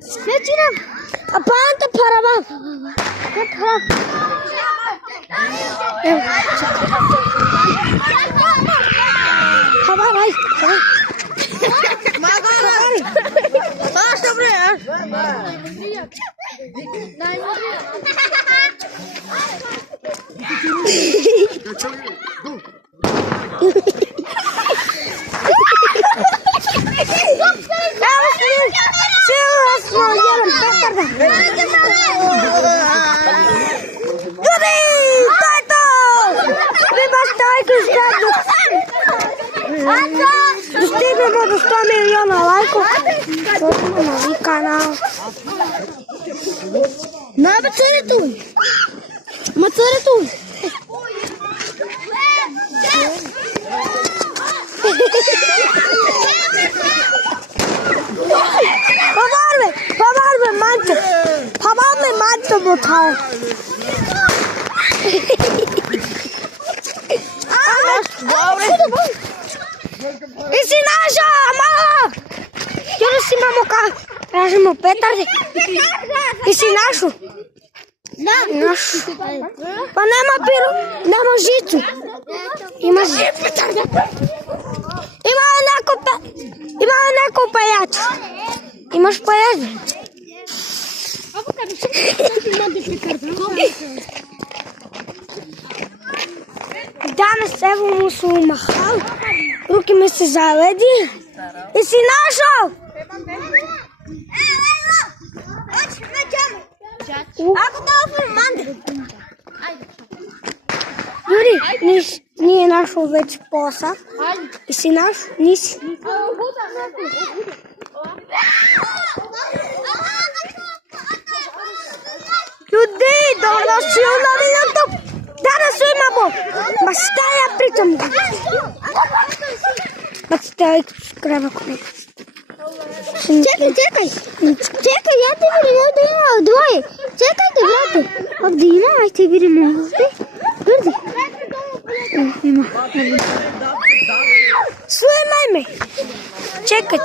Свечина. А панта парабан. Хабарай. Магар. Аш добре. Достигнемо до 100 милиона лайков. Точно нови канал. На бацарето. Мацарето. Паварме манчо ботао. И си наша, мала! Јоно си мамока, кажемо петарде. И си нашо. Нашо. Па нема пиро, нема жицу. Има петарде. Има неко пејач. Имаш пејач? Данес ево му се умахал, руки ми се заведи и си нашол! Ако това манде! Юри, ние нашол вече поса и си наш, ниси. Ljudi, dobro si na YouTube. Danas imamo, ma šta ja pričam? Bacite like, subscribe ako ne. Čekaj, ja te vidim, ovdje ima dvoje. Čekajte, brate. Ovdje ima, ajte vidimo ovdje. Vidi. Ima. Snimaj me. Čekaj.